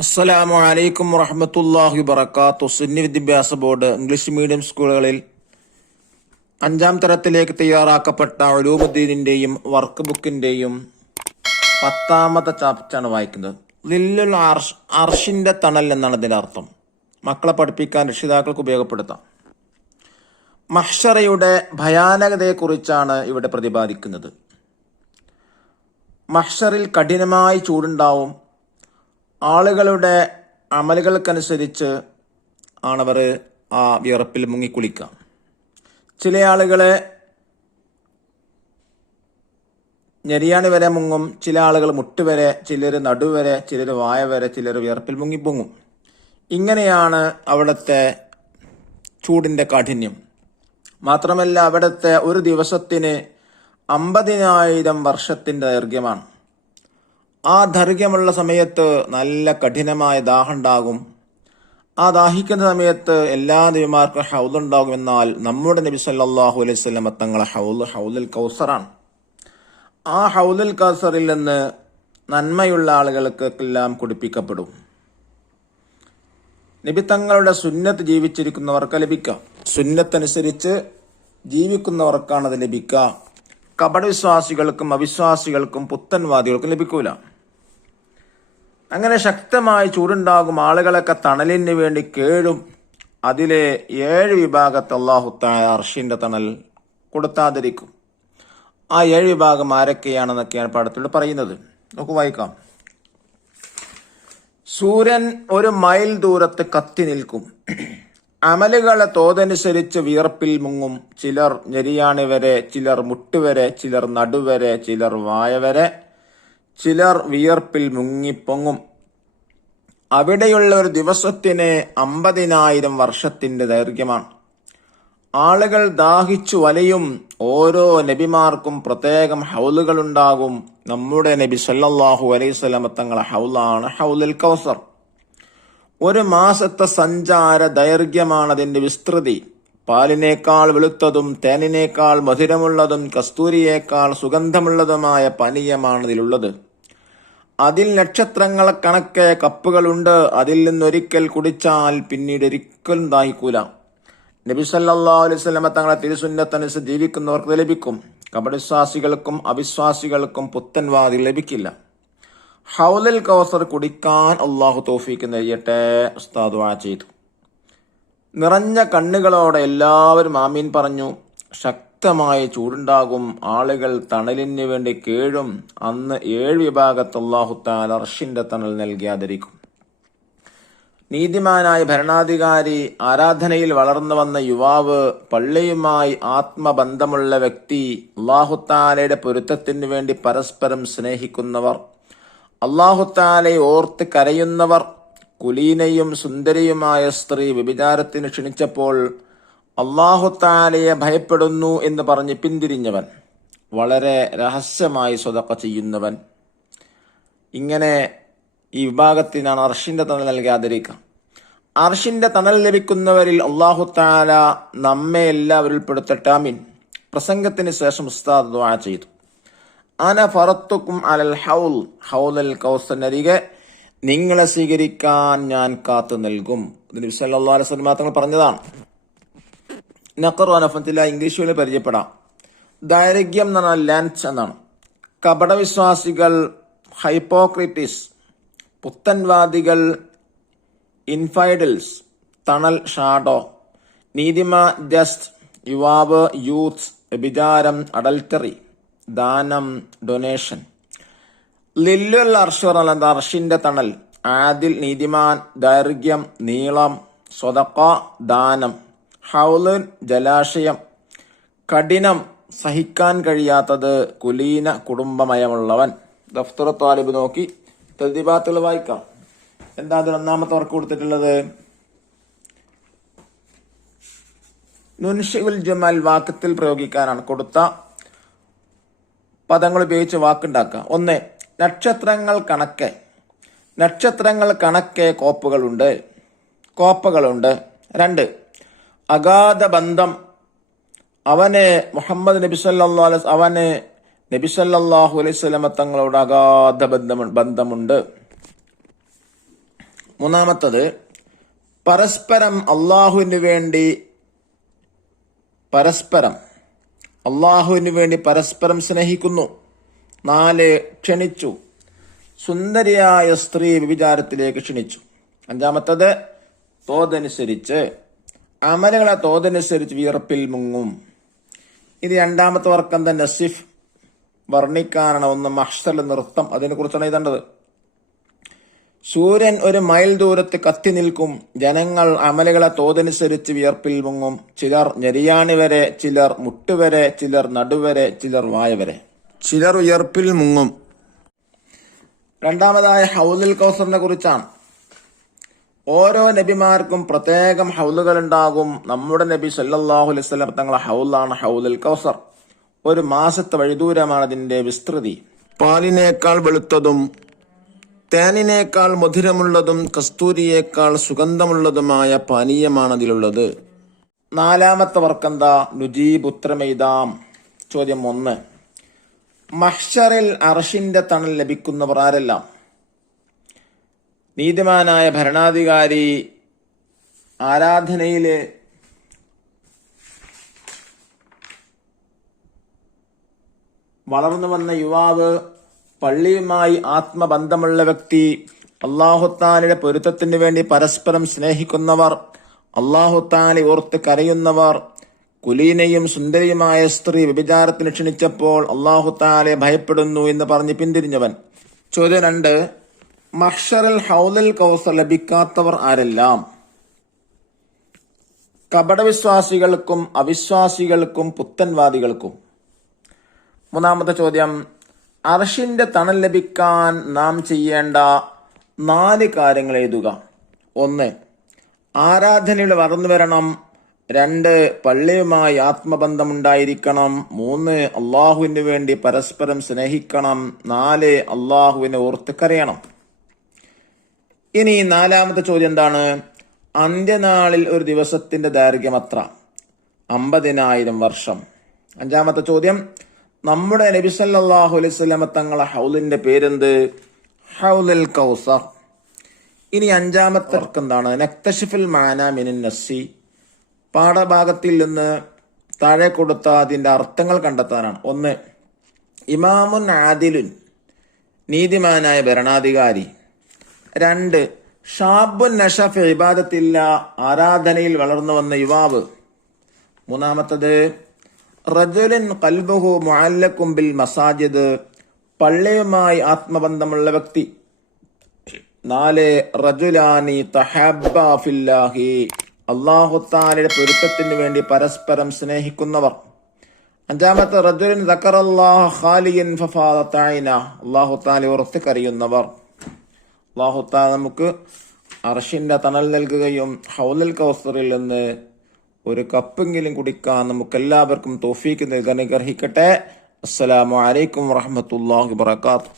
അസ്സലാമു അലൈക്കും വറഹ്മത്തുള്ളാഹി വബറകാതുഹു. സുന്നി വിദ്യാഭ്യാസ ബോർഡ് ഇംഗ്ലീഷ് മീഡിയം സ്കൂളുകളിൽ 5ാം തരത്തിലേക്ക് തയ്യാറാക്കപ്പെട്ട ഉലൂമുദ്ദീനിന്റെയും വർക്ക് ബുക്കിന്റെയും 10ാമത്തെ ചാപ്റ്ററാണ് വായിക്കുന്നത്. ലില്ലുൽ അർഷ്, അർഷിന്റെ തണൽ എന്നാണ് ഇതിന്റെ അർത്ഥം. മക്കളെ പഠിപ്പിക്കാൻ രക്ഷിതാക്കൾക്ക് ഉപയോഗപ്പെടുത്താം. മഹ്ശറയുടെ ഭയാനകതയെക്കുറിച്ചാണ് ഇവിടെ പ്രതിപാദിക്കുന്നത്. മഹ്ശറിൽ കഠിനമായി ചൂടുണ്ടാവും. ആളുകളുടെ അമലുകൾക്കനുസരിച്ച് ആണവർ ആ വിയർപ്പിൽ മുങ്ങിക്കുളിക്കുക. ചില ആളുകളെ ഞെരിയാണി വരെ മുങ്ങും, ചില ആളുകൾ മുട്ടുവരെ, ചിലർ നടുവരെ, ചിലർ വായ വരെ, ചിലർ വിയർപ്പിൽ മുങ്ങിപ്പൊങ്ങും. ഇങ്ങനെയാണ് അവിടുത്തെ ചൂടിന്റെ കാഠിന്യം. മാത്രമല്ല, അവിടുത്തെ ഒരു ദിവസത്തിന് 50,000 വർഷത്തിന്റെ ദൈർഘ്യമാണ്. ആ ദൈർഘ്യമുള്ള സമയത്ത് നല്ല കഠിനമായ ദാഹം ഉണ്ടാകും. ആ ദാഹിക്കുന്ന സമയത്ത് എല്ലാ നബിമാർക്കും ഹൗലുണ്ടാകും. എന്നാൽ നമ്മുടെ നബി സല്ലല്ലാഹു അലൈഹി വസല്ലം തങ്ങളെ ഹൗലുൽ കൗസറാണ്. ആ ഹൗലുൽ കൗസറിൽ നിന്ന് നന്മയുള്ള ആളുകൾക്കെല്ലാം കുടിപ്പിക്കപ്പെടും. നബി തങ്ങളുടെ സുന്നത്ത് ജീവിച്ചിരിക്കുന്നവർക്ക് ലഭിക്കാം. സുന്നത്തനുസരിച്ച് ജീവിക്കുന്നവർക്കാണ് അത് ലഭിക്കുക. കപടവിശ്വാസികൾക്കും അവിശ്വാസികൾക്കും പുത്തൻവാദികൾക്കും ലഭിക്കൂല. അങ്ങനെ ശക്തമായി ചൂടുണ്ടാകും. ആളുകളൊക്കെ തണലിന് വേണ്ടി കേഴും. അതിലെ 7 വിഭാഗത്തെ അല്ലാഹു തആല അർശിന്റെ തണൽ കൊടുത്താതിരിക്കും. ആ 7 വിഭാഗം ആരൊക്കെയാണെന്നൊക്കെയാണ് പാഠത്തിലൂടെ പറയുന്നത്. നമുക്ക് വായിക്കാം. സൂര്യൻ 1 മൈൽ ദൂരത്ത് കത്തി നിൽക്കും. അമലുകളെ തോതനുസരിച്ച് വിയർപ്പിൽ മുങ്ങും. ചിലർ ഞെരിയാണി വരെ, ചിലർ മുട്ടുവരെ, ചിലർ നടുവരെ, ചിലർ വായ വരെ, ചിലർ വിയർപ്പിൽ മുങ്ങിപ്പൊങ്ങും. അവിടെയുള്ള ഒരു ദിവസത്തിന് 50,000 വർഷത്തിന്റെ ദൈർഘ്യമാണ്. ആളുകൾ ദാഹിച്ചു വലയും. ഓരോ നബിമാർക്കും പ്രത്യേകം ഹൗലുകളുണ്ടാകും. നമ്മുടെ നബി സല്ലല്ലാഹു അലൈഹി വസല്ലം തങ്ങളെ ഹൗലാണ് ഹൗലുൽ കൗസർ. 1 മാസത്തെ സഞ്ചാര ദൈർഘ്യമാണ് അതിന്റെ വിസ്തൃതി. പാലിനേക്കാൾ വെളുത്തതും തേനിനേക്കാൾ മധുരമുള്ളതും കസ്തൂരിയേക്കാൾ സുഗന്ധമുള്ളതുമായ പാനീയമാണ് ഇതിലുള്ളത്. അതിൽ നക്ഷത്രങ്ങളെ കണക്കെ കപ്പുകളുണ്ട്. അതിൽ നിന്നൊരിക്കൽ കുടിച്ചാൽ പിന്നീട് ഒരിക്കലും ദാഹിക്കൂല. നബി സല്ലല്ലാഹു അലൈഹി വസല്ലം തങ്ങളെ തിരുസുന്നത്തനുസരിച്ച് ജീവിക്കുന്നവർക്ക് ലഭിക്കും. കപടവിശ്വാസികൾക്കും അവിശ്വാസികൾക്കും പുത്തൻവാദികൾ ലഭിക്കില്ല. ഹൗലുൽ കൗസർ കുടിക്കാൻ അള്ളാഹു തൗഫീക്ക് നൽകട്ടെ. ഉസ്താദ് ദുആ ചെയ്തു. നിറഞ്ഞ കണ്ണുകളോടെ എല്ലാവരും ആമീൻ പറഞ്ഞു. ശക്തമായ ചൂടുണ്ടാകും. ആളുകൾ തണലിന് വേണ്ടി കേഴും. അന്ന് 7 വിഭാഗത്ത് അല്ലാഹു തആല അർശിന്റെ തണൽ നൽകിയാതിരിക്കും. നീതിമാനായ ഭരണാധികാരി, ആരാധനയിൽ വളർന്നു വന്ന യുവാവ്, പള്ളിയുമായി ആത്മബന്ധമുള്ള വ്യക്തി, അല്ലാഹു തആലയുടെ പൊരുത്തത്തിന് വേണ്ടി പരസ്പരം സ്നേഹിക്കുന്നവർ, അല്ലാഹു തആലയെ ഓർത്ത് കരയുന്നവർ, കുലീനയും സുന്ദരിയുമായ സ്ത്രീ വ്യഭിചാരത്തിന് ക്ഷണിച്ചപ്പോൾ അല്ലാഹു തആലയെ ഭയപ്പെടുന്നു എന്ന് പറഞ്ഞ് പിന്തിരിഞ്ഞവൻ, വളരെ രഹസ്യമായി സ്വതക്ക ചെയ്യുന്നവൻ, ഇങ്ങനെ ഈ വിഭാഗത്തിനാണ് അർശിന്റെ തണൽ നൽകാതിരിക്കുക. അർശിന്റെ തണൽ ലഭിക്കുന്നവരിൽ അല്ലാഹു തആല നമ്മെ എല്ലാവരും ഉൾപ്പെടുത്തട്ടെ. ആമീൻ. പ്രസംഗത്തിന് ശേഷം ഉസ്താദ് ദുആ ചെയ്തു. അന ഫറത്തുക്കും അലൽ ഹൗൽ, ഹൗലുൽ കൗസറിനരികെ നിങ്ങളെ സ്വീകരിക്കാൻ ഞാൻ കാത്തു നൽകും. നബി സല്ലല്ലാഹു അലൈഹി വസല്ലം തങ്ങൾ പറഞ്ഞതാണ്. നഖറു അനഫത്തില്ല, ഇംഗ്ലീഷിൽ പരിചയപ്പെടാം. ദൈർഘ്യം എന്ന് പറഞ്ഞാൽ ലെൻസ് എന്നാണ്. കപടവിശ്വാസികൾ ഹൈപ്പോക്രിറ്റിസ്, പുത്തൻവാദികൾ ഇൻഫൈഡൽസ്, തണൽ ഷാഡോ, നീതിമാ ജസ്റ്റ്, യുവാവ് യൂത്ത്, വ്യഭിചാരം അഡൽട്ടറി, ദാനം ഡൊനേഷൻ. ലില്ലുൽ അർശ് പറഞ്ഞാൽ അർശിന്റെ തണൽ. ആദിൽ നീതിമാൻ, ദൈർഘ്യം നീളം, സ്വതക്ക ദാനം, ഹൗലുൻ ജലാശയം, കഠിനം സഹിക്കാൻ കഴിയാത്തത്, കുലീന കുടുംബമയമുള്ളവൻ. ദഫ്തർ താലിബ് നോക്കി തദ്ബീബാത്തുകൾ വായിക്കാം. എന്താ അത് 1ാമത്തെ വർക്ക് കൊടുത്തിട്ടുള്ളത്? നുൻഷിഉൽ ജമാൽ വാക്യത്തിൽ പ്രയോഗിക്കാനാണ്. കൊടുത്ത പദങ്ങൾ ഉപയോഗിച്ച് വാക്കുണ്ടാക്കുക. 1. നക്ഷത്രങ്ങൾ കണക്കെ. നക്ഷത്രങ്ങൾ കണക്കെ കോപ്പകളുണ്ട്. 2. അഗാധ ബന്ധം. അവന് മുഹമ്മദ് നബി സല്ലല്ലാഹു അലൈഹി വസല്ലം തങ്ങളോട് അഗാധ ബന്ധമുണ്ട്. മൂന്നാമത്തത് പരസ്പരം അള്ളാഹുവിന് വേണ്ടി പരസ്പരം സ്നേഹിക്കുന്നു. 4 ക്ഷണിച്ചു. സുന്ദരിയായ സ്ത്രീ വ്യഭിചാരത്തിലേക്ക് ക്ഷണിച്ചു. 5-മത്തത് തോതനുസരിച്ച് അമലുകളെ തോതനുസരിച്ച് വിയർപ്പിൽ മുങ്ങും. ഇത് 2-മത്തെ വർക്കം തന്നെ നസിഫ് വർണ്ണിക്കാനാണ്. 1 മഹ്ശറിലെ നൃത്തം, അതിനെ കുറിച്ചാണ് എഴുതേണ്ടത്. സൂര്യൻ 1 മൈൽ ദൂരത്ത് കത്തി നിൽക്കും. ജനങ്ങൾ അമലുകളെ തോതനുസരിച്ച് വിയർപ്പിൽ മുങ്ങും. ചിലർ ഞെരിയാണി വരെ, ചിലർ മുട്ടുവരെ, ചിലർ നടുവരെ, ചിലർ വായ വരെ. ചിലർ വിയർപ്പിൽ മുങ്ങും. 2-മതായ ഹൗലുൽ കൗസറിനെ കുറിച്ചാണ്. ഓരോ നബിമാർക്കും പ്രത്യേകം ഹൗലുകൾ ഉണ്ടാകും. നമ്മുടെ നബി സല്ലല്ലാഹു അലൈഹി വസല്ലം തങ്ങളെ ഹൗലാണ് ഹൗലുൽ കൗസർ. 1 മാസത്തെ വഴിദൂരമാണ് അതിന്റെ വിസ്തൃതി. പാലിനേക്കാൾ വെളുത്തതും തേനിനേക്കാൾ മധുരമുള്ളതും കസ്തൂരിയേക്കാൾ സുഗന്ധമുള്ളതുമായ പാനീയമാണ് അതിലുള്ളത്. 4-മത്തെ വർക്കെന്താ? നുജീബ് ഉത്തരമെയ്താം. ചോദ്യം 1. മഹ്ശറിൽ അർശിന്റെ തണൽ ലഭിക്കുന്നവർ ആരെല്ലാം? നീതിമാനായ ഭരണാധികാരി, ആരാധനയില് വളർന്നു വന്ന യുവാവ്, പള്ളിയുമായി ആത്മബന്ധമുള്ള വ്യക്തി, അല്ലാഹുത്താലയുടെ പൊരുത്തത്തിന് വേണ്ടി പരസ്പരം സ്നേഹിക്കുന്നവർ, അല്ലാഹുത്താല ഓർത്ത് കരയുന്നവർ, കുലീനയും സുന്ദരിയുമായ സ്ത്രീ വ്യഭിചാരത്തിന് ക്ഷണിച്ചപ്പോൾ അല്ലാഹുത്താലയെ ഭയപ്പെടുന്നു എന്ന് പറഞ്ഞ് പിന്തിരിഞ്ഞവൻ. ചോദ്യം 2. മഹ്ശറിൽ ഹൗലുൽ കൗസർ ലഭിക്കാത്തവർ ആരെല്ലാം? കപടവിശ്വാസികൾക്കും അവിശ്വാസികൾക്കും പുത്തൻവാദികൾക്കും. 3-മത്തെ ചോദ്യം. അർശിന്റെ തണൽ ലഭിക്കാൻ നാം ചെയ്യേണ്ട 4 കാര്യങ്ങൾ എഴുതുക. 1. ആരാധനയിൽ വളർന്നു വരണം. 2. പള്ളിയുമായി ആത്മബന്ധമുണ്ടായിരിക്കണം. 3. അള്ളാഹുവിന് വേണ്ടി പരസ്പരം സ്നേഹിക്കണം. 4. അള്ളാഹുവിനെ ഓർത്ത് കരയണം. ഇനി 4-മത്തെ ചോദ്യം എന്താണ്? അന്ത്യനാളിൽ ഒരു ദിവസത്തിന്റെ ദൈർഘ്യം എത്ര? 50,000 വർഷം. 5-മത്തെ ചോദ്യം. നമ്മുടെ നബി സല്ലല്ലാഹു അലൈഹി വസല്ലം തങ്ങളെ ഹൗലിന്റെ പേരെന്ത്? ഹൗലുൽ കൗസർ. ഇനി 5-മത്തെ വർക്ക് എന്താണ്? നക്തശിഫുൽ മാന മിനൻ നസ്സി. പാഠഭാഗത്തിൽ നിന്ന് താഴെ കൊടുത്ത അതിന്റെ അർത്ഥങ്ങൾ കണ്ടെത്താനാണ്. 1. ഇമാമുൻ ആദിലുൻ, നീതിമാനായ ഭരണാധികാരി. 2. ഷാബുൻ നശഫ ഇബാദത്തില്ല, ആരാധനയിൽ വളർന്നു വന്ന യുവാവ്. 3-മത്തത് റജുലുൻ ഖൽബുഹു മുഅല്ലഖും ബിൽ മസാജിദ്, പള്ളിയുമായി ആത്മബന്ധമുള്ള വ്യക്തി. 4. റജുലാനി തഹബ്ബാ ഫില്ലാഹി, അല്ലാഹുത്താലയുടെ പൊരുത്തത്തിന് വേണ്ടി പരസ്പരം സ്നേഹിക്കുന്നവർ. 5-മത്തെ റജുലുൻ ദക്കറല്ലാഹ ഖാലിയൻ ഫഫാദത ഐന, അല്ലാഹുത്താല ഓർത്ത് കരയുന്നവർ. അല്ലാഹുത്താല നമുക്ക് അർശിന്റെ തണൽ നൽകുകയും ഹൗലുൽ കൗസറിൽ നിന്ന് ഒരു കപ്പെങ്കിലും കുടിക്കാൻ നമുക്കെല്ലാവർക്കും തൗഫീക്ക് നൽകാൻ അനുഗ്രഹിക്കട്ടെ. അസ്സലാമു അലൈക്കും വറഹ്മത്തുള്ളാഹി വബറകാതുഹു.